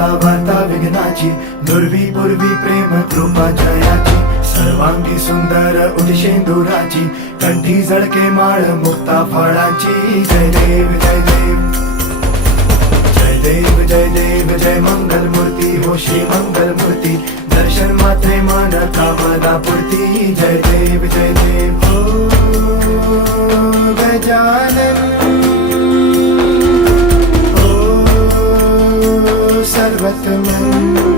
आता वार्ता विघ्नाची, दुर्वी पूर्वी प्रेम कृपा जयाची, सर्वांगी सुंदर उदिशेंदुराची, कंठी झळके माळ मुक्ता फळाची. जय देव जय देव जय देव जय देव जय मंगल मूर्ती हो श्री मंगल मूर्ती, दर्शन मात्रे मन कामना पूर्ती. जय देव हो गजानन सर्वतमन